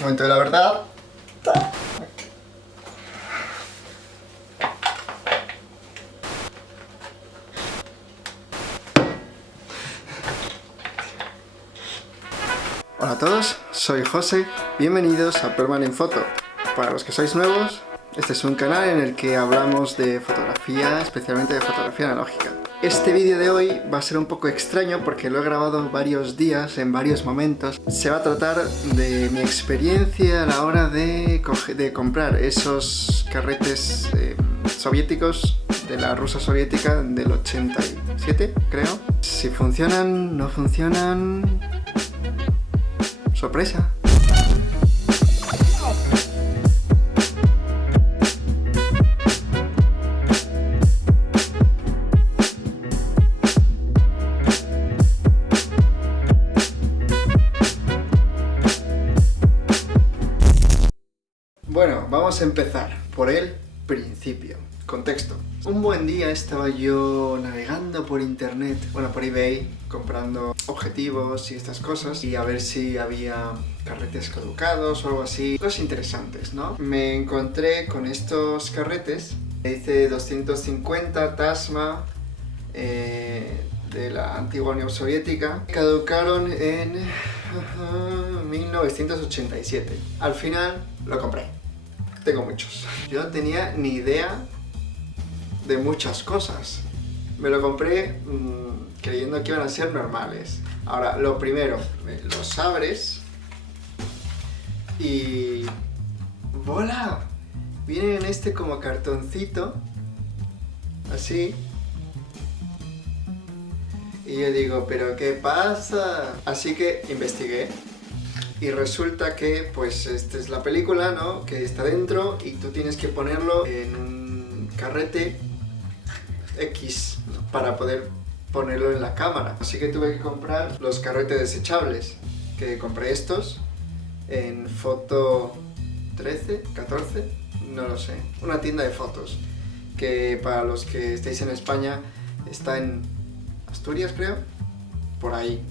Momento de la verdad. Hola a todos, soy José, bienvenidos a Permanent Photo. Para los que sois nuevos, este es un canal en el que hablamos de fotografía, especialmente de fotografía analógica. Este vídeo de hoy va a ser un poco extraño porque lo he grabado varios días, en varios momentos. Se va a tratar de mi experiencia a la hora de comprar esos carretes soviéticos de la Rusia soviética del 87, creo. Si funcionan, no funcionan... ¡sorpresa! Bueno, vamos a empezar por el principio. Contexto. Un buen día estaba yo navegando por internet, bueno, por eBay, comprando objetivos y estas cosas, y a ver si había carretes caducados o algo así, cosas interesantes, ¿no? Me encontré con estos carretes, dice 250 Tasma, de la antigua Unión Soviética, caducaron en 1987. Al final lo compré. Tengo muchos. Yo no tenía ni idea de muchas cosas. Me lo compré creyendo que iban a ser normales. Ahora, lo primero, los abres y... ¡vola! Vienen en este como cartoncito, así. Y yo digo, ¿pero qué pasa? Así que investigué. Y resulta que, pues, esta es la película, ¿no? Que está dentro y tú tienes que ponerlo en un carrete X para poder ponerlo en la cámara. Así que tuve que comprar los carretes desechables, que compré estos en Foto 13, 14, no lo sé. Una tienda de fotos, que para los que estéis en España está en Asturias, creo, por ahí.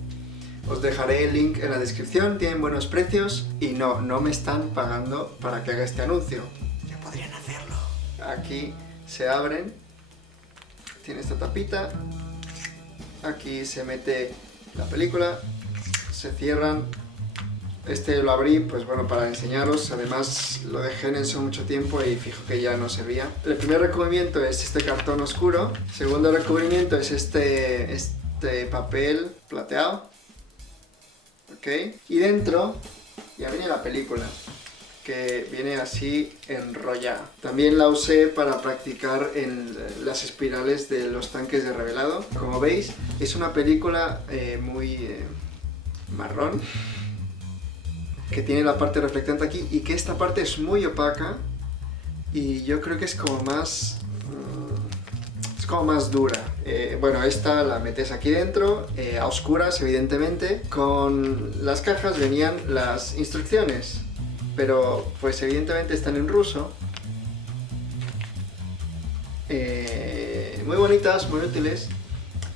Os dejaré el link en la descripción, tienen buenos precios y no me están pagando para que haga este anuncio. Ya podrían hacerlo. Aquí se abren, tiene esta tapita, aquí se mete la película, se cierran. Este lo abrí, pues bueno, para enseñaros, además lo dejé en eso mucho tiempo y fijo que ya no servía. El primer recubrimiento es este cartón oscuro, el segundo recubrimiento es este papel plateado. ¿Ok? Y dentro ya viene la película, que viene así enrollada. También la usé para practicar en las espirales de los tanques de revelado. Como veis, es una película muy marrón, que tiene la parte reflectante aquí y que esta parte es muy opaca y yo creo que es como más... como más dura. Bueno, esta la metes aquí dentro, a oscuras evidentemente. Con las cajas venían las instrucciones, pero pues evidentemente están en ruso. Muy bonitas, muy útiles.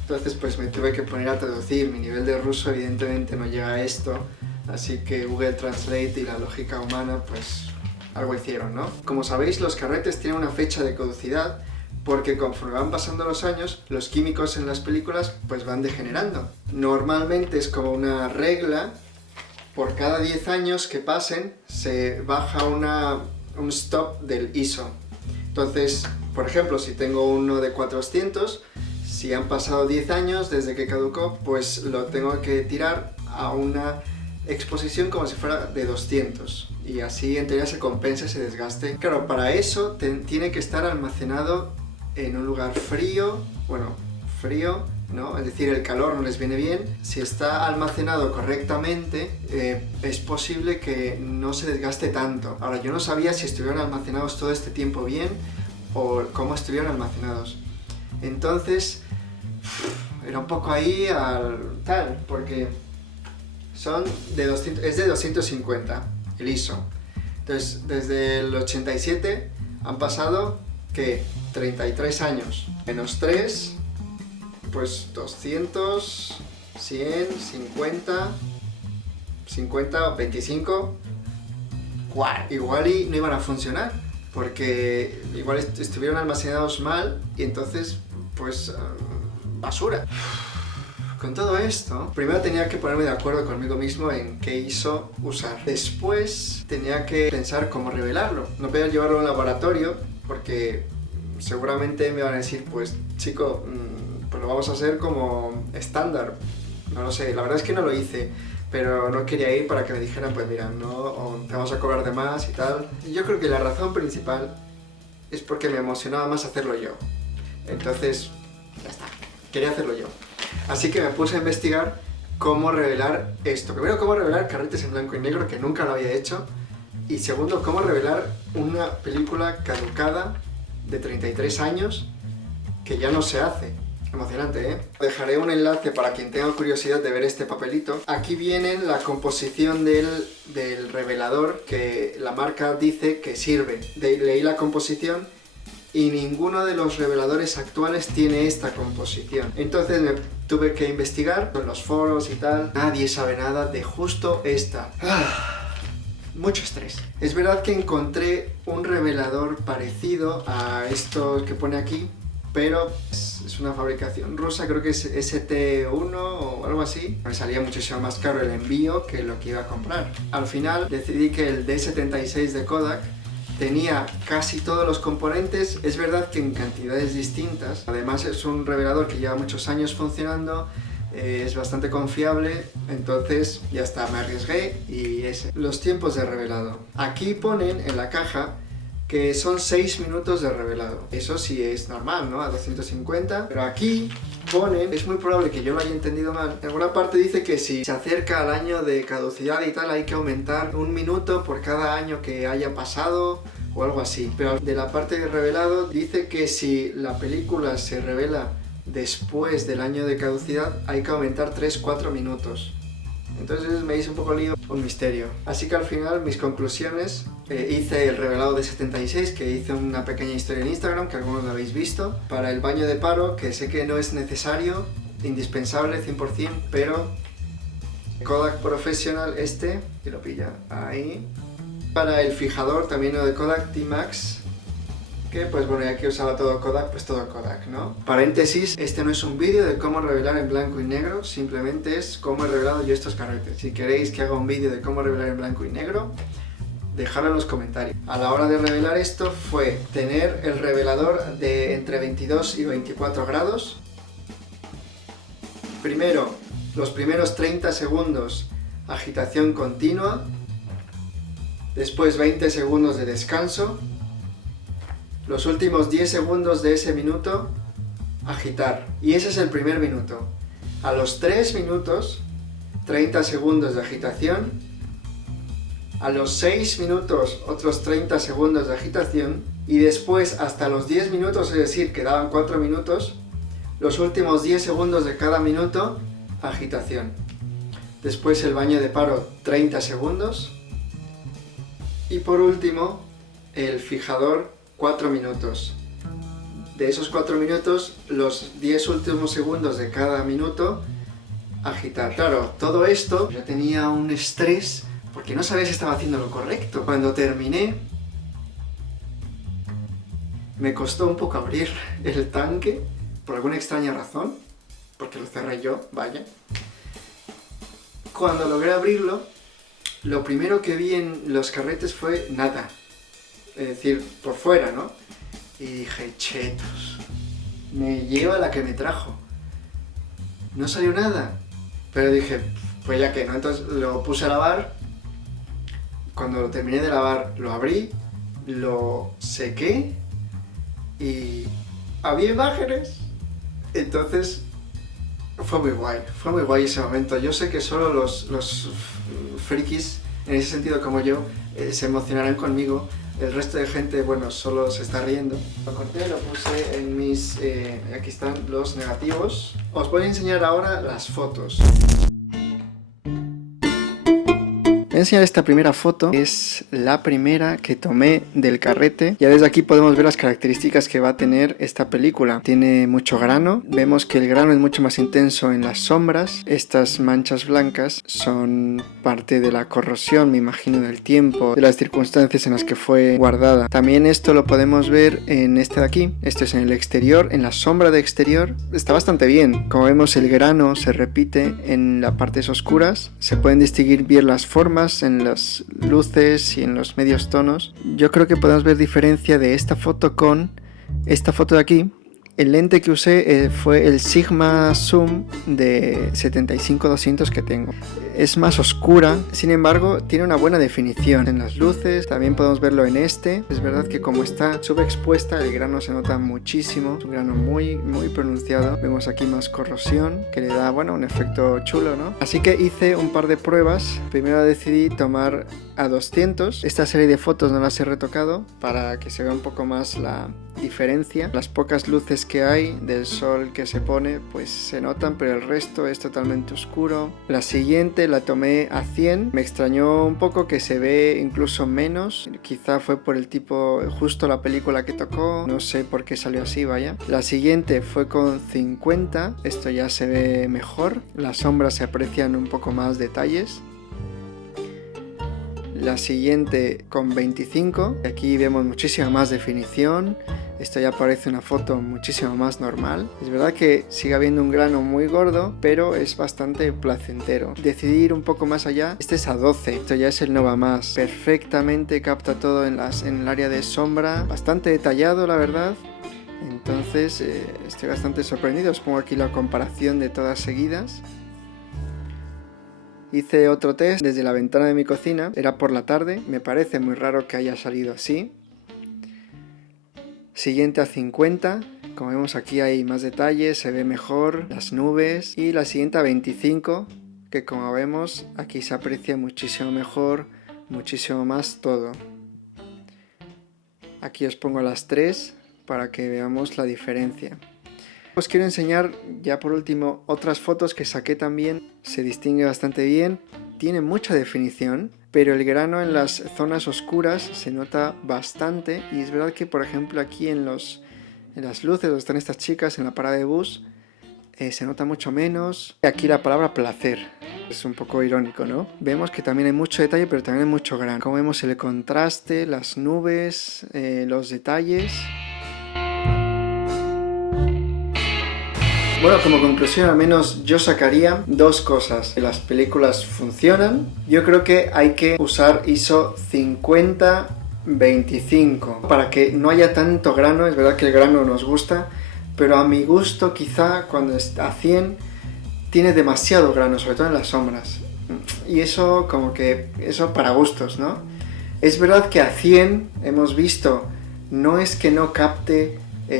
Entonces pues me tuve que poner a traducir. Mi nivel de ruso evidentemente no llega a esto, así que Google Translate y la lógica humana pues algo hicieron, ¿no? Como sabéis, los carretes tienen una fecha de caducidad, porque conforme van pasando los años, los químicos en las películas pues van degenerando. Normalmente es como una regla, por cada 10 años que pasen se baja un stop del ISO. Entonces, por ejemplo, si tengo uno de 400, si han pasado 10 años desde que caducó, pues lo tengo que tirar a una exposición como si fuera de 200. Y así en teoría se compensa ese desgaste. Claro, para eso tiene que estar almacenado en un lugar frío, bueno, frío, ¿no? Es decir, el calor no les viene bien. Si está almacenado correctamente, es posible que no se desgaste tanto. Ahora, yo no sabía si estuvieron almacenados todo este tiempo bien o cómo estuvieron almacenados. Entonces, era un poco ahí al tal, porque son de 200, es de 250 el ISO. Entonces, desde el 87 han pasado, ¿qué? 33 años. Menos 3, pues 200, 100, 50, 50 o 25, ¿cuál? Igual y no iban a funcionar, porque igual estuvieron almacenados mal y entonces, pues, basura. Con todo esto, primero tenía que ponerme de acuerdo conmigo mismo en qué ISO usar. Después tenía que pensar cómo revelarlo. No podía llevarlo a un laboratorio porque seguramente me van a decir, pues chico, pues lo vamos a hacer como estándar. No lo sé, la verdad es que no lo hice, pero no quería ir para que me dijeran, pues mira, no, o te vamos a cobrar de más y tal. Yo creo que la razón principal es porque me emocionaba más hacerlo yo. Entonces, ya está, quería hacerlo yo. Así que me puse a investigar cómo revelar esto. Primero, cómo revelar carretes en blanco y negro, que nunca lo había hecho. Y segundo, cómo revelar una película caducada de 33 años que ya no se hace. Emocionante, ¿eh? Dejaré un enlace para quien tenga curiosidad de ver este papelito. Aquí viene la composición del revelador que la marca dice que sirve. Leí la composición y ninguno de los reveladores actuales tiene esta composición. Entonces me tuve que investigar en los foros y tal. Nadie sabe nada de justo esta. Mucho estrés. Es verdad que encontré un revelador parecido a estos que pone aquí, pero es una fabricación rusa, creo que es ST1 o algo así. Me salía muchísimo más caro el envío que lo que iba a comprar. Al final decidí que el D76 de Kodak tenía casi todos los componentes, es verdad que en cantidades distintas. Además es un revelador que lleva muchos años funcionando, es bastante confiable, entonces ya está, me arriesgué y ese. Los tiempos de revelado. Aquí ponen en la caja que son 6 minutos de revelado. Eso sí es normal, ¿no? A 250, pero aquí ponen, es muy probable que yo lo haya entendido mal, en alguna parte dice que si se acerca al año de caducidad y tal, hay que aumentar 1 minuto por cada año que haya pasado o algo así. Pero de la parte de revelado dice que si la película se revela después del año de caducidad, hay que aumentar 3-4 minutos. Entonces me hice un poco lío, un misterio. Así que al final mis conclusiones, hice el revelado de 76, que hice una pequeña historia en Instagram, que algunos lo habéis visto. Para el baño de paro, que sé que no es necesario, indispensable 100%, pero Kodak Professional este, que lo pilla ahí. Para el fijador también lo de Kodak T-Max, que pues bueno, ya que usaba todo Kodak, pues todo Kodak, ¿no? Paréntesis, este no es un vídeo de cómo revelar en blanco y negro, simplemente es cómo he revelado yo estos carretes. Si queréis que haga un vídeo de cómo revelar en blanco y negro, dejadlo en los comentarios. A la hora de revelar esto fue tener el revelador de entre 22 y 24 grados. Primero, los primeros 30 segundos, agitación continua. Después 20 segundos de descanso. Los últimos 10 segundos de ese minuto, agitar. Y ese es el primer minuto. A los 3 minutos, 30 segundos de agitación. A los 6 minutos, otros 30 segundos de agitación. Y después, hasta los 10 minutos, es decir, quedaban 4 minutos, los últimos 10 segundos de cada minuto, agitación. Después el baño de paro, 30 segundos. Y por último, el fijador, 4 minutos. De esos 4 minutos, los 10 últimos segundos de cada minuto, agitar. Claro, todo esto, yo tenía un estrés porque no sabía si estaba haciendo lo correcto. Cuando terminé, me costó un poco abrir el tanque, por alguna extraña razón, porque lo cerré yo, vaya. Cuando logré abrirlo, lo primero que vi en los carretes fue nada. Es decir, por fuera, ¿no? Y dije, chetos, me lleva la que me trajo. No salió nada. Pero dije, pues ya que, ¿no? Entonces lo puse a lavar. Cuando lo terminé de lavar, lo abrí, lo sequé y había imágenes. Entonces fue muy guay ese momento. Yo sé que solo los frikis, en ese sentido como yo, se emocionarán conmigo. El resto de gente, bueno, solo se está riendo. Lo corté, lo puse en mis... aquí están los negativos. Os voy a enseñar ahora las fotos. Voy a enseñar esta primera foto, es la primera que tomé del carrete. Ya desde aquí podemos ver las características que va a tener esta película. Tiene mucho grano, vemos que el grano es mucho más intenso en las sombras. Estas manchas blancas son parte de la corrosión, me imagino, del tiempo, de las circunstancias en las que fue guardada. También esto lo podemos ver en este de aquí. Esto es en el exterior, en la sombra de exterior. Está bastante bien. Como vemos, el grano se repite en las partes oscuras. Se pueden distinguir bien las formas en las luces y en los medios tonos. Yo creo que podemos ver diferencia de esta foto con esta foto de aquí. El lente que usé fue el Sigma Zoom de 75-200 que tengo. Es más oscura, sin embargo tiene una buena definición en las luces. También podemos verlo en este. Es verdad que como está subexpuesta, el grano se nota muchísimo. Es un grano muy pronunciado. Vemos aquí más corrosión, que le da, bueno, un efecto chulo, ¿no? Así que hice un par de pruebas. Primero decidí tomar a 200. Esta serie de fotos no las he retocado para que se vea un poco más la diferencia. Las pocas luces que hay del sol que se pone pues se notan, pero el resto es totalmente oscuro. La siguiente la tomé a 100. Me extrañó un poco que se ve incluso menos. Quizá fue por el tipo, justo la película que tocó. No sé por qué salió así, vaya. La siguiente fue con 50. Esto ya se ve mejor. Las sombras se aprecian un poco más detalles. La siguiente con 25, aquí vemos muchísima más definición. Esto ya parece una foto muchísimo más normal. Es verdad que sigue habiendo un grano muy gordo, pero es bastante placentero. Decidí ir un poco más allá. Este es a 12, esto ya es el Nova Más. Perfectamente capta todo en el área de sombra, bastante detallado, la verdad. Entonces estoy bastante sorprendido. Os pongo aquí la comparación de todas seguidas. Hice otro test desde la ventana de mi cocina, era por la tarde, me parece muy raro que haya salido así. Siguiente a 50, como vemos aquí hay más detalles, se ve mejor las nubes. Y la siguiente a 25, que como vemos aquí se aprecia muchísimo mejor, muchísimo más todo. Aquí os pongo las 3 para que veamos la diferencia. Os quiero enseñar ya por último otras fotos que saqué también. Se distingue bastante bien, tiene mucha definición, pero el grano en las zonas oscuras se nota bastante. Y es verdad que por ejemplo aquí en las luces donde están estas chicas en la parada de bus se nota mucho menos. Aquí la palabra placer es un poco irónico, ¿no? Vemos que también hay mucho detalle, pero también hay mucho grano. Como vemos el contraste, las nubes, los detalles. Bueno, como conclusión al menos yo sacaría dos cosas. Que las películas funcionan. Yo creo que hay que usar ISO 50-25 para que no haya tanto grano. Es verdad que el grano nos gusta, pero a mi gusto quizá cuando está a 100 tiene demasiado grano, sobre todo en las sombras. Y eso como que, eso para gustos, ¿no? Es verdad que a 100 hemos visto, no es que no capte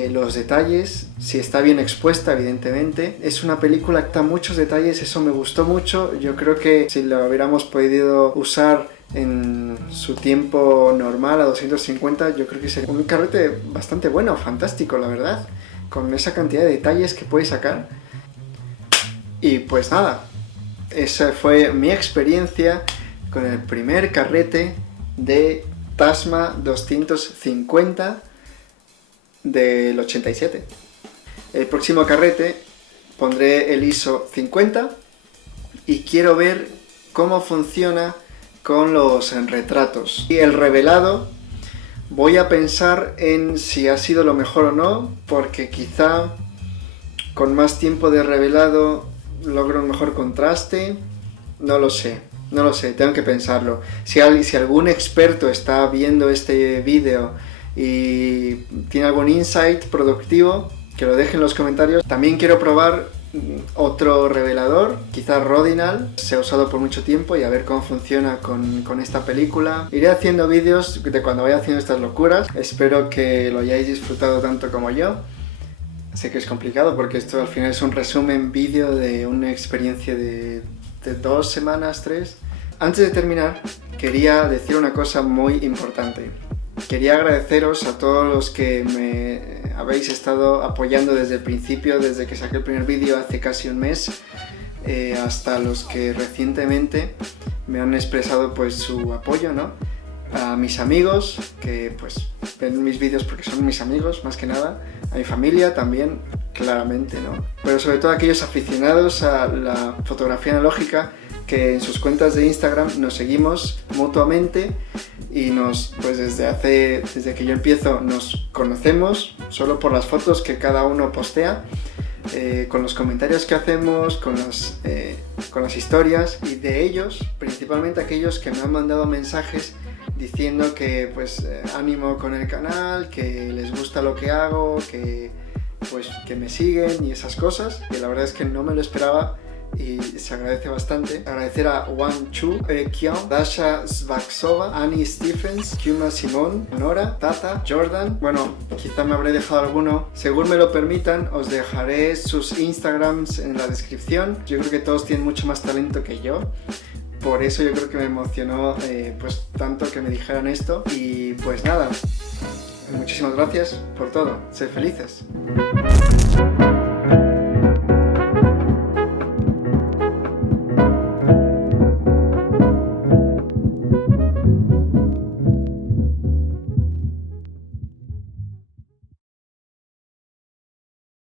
los detalles, si está bien expuesta evidentemente. Es una película que da muchos detalles, eso me gustó mucho. Yo creo que si lo hubiéramos podido usar en su tiempo normal a 250, yo creo que sería un carrete bastante bueno, fantástico la verdad, con esa cantidad de detalles que puede sacar. Y pues nada, esa fue mi experiencia con el primer carrete de Tasma 250 del 87. El próximo carrete pondré el ISO 50 y quiero ver cómo funciona con los retratos. Y el revelado voy a pensar en si ha sido lo mejor o no, porque quizá con más tiempo de revelado logro un mejor contraste. No lo sé, tengo que pensarlo. Si algún experto está viendo este vídeo y tiene algún insight productivo, que lo deje en los comentarios. También quiero probar otro revelador, quizás Rodinal, se ha usado por mucho tiempo, y a ver cómo funciona con esta película. Iré haciendo vídeos de cuando vaya haciendo estas locuras. Espero que lo hayáis disfrutado tanto como yo. Sé que es complicado porque esto al final es un resumen vídeo de una experiencia de 2 semanas, 3. Antes de terminar, quería decir una cosa muy importante. Quería agradeceros a todos los que me habéis estado apoyando desde el principio, desde que saqué el primer vídeo hace casi un mes, hasta los que recientemente me han expresado pues su apoyo, ¿no? A mis amigos, que pues ven mis vídeos porque son mis amigos, más que nada. A mi familia también, claramente, ¿no? Pero sobre todo a aquellos aficionados a la fotografía analógica que en sus cuentas de Instagram nos seguimos mutuamente y pues desde que yo empiezo nos conocemos solo por las fotos que cada uno postea, con los comentarios que hacemos, con las historias, y de ellos, principalmente aquellos que me han mandado mensajes diciendo que pues ánimo con el canal, que les gusta lo que hago, que me siguen y esas cosas, y la verdad es que no me lo esperaba y se agradece bastante. Agradecer a Wang Chu, Kion, Dasha Svaksova, Annie Stephens, Kuma Simón, Nora, Tata, Jordan. Bueno, quizá me habré dejado alguno. Según me lo permitan, os dejaré sus Instagrams en la descripción. Yo creo que todos tienen mucho más talento que yo. Por eso yo creo que me emocionó pues tanto que me dijeran esto. Y pues nada, muchísimas gracias por todo. Sed felices.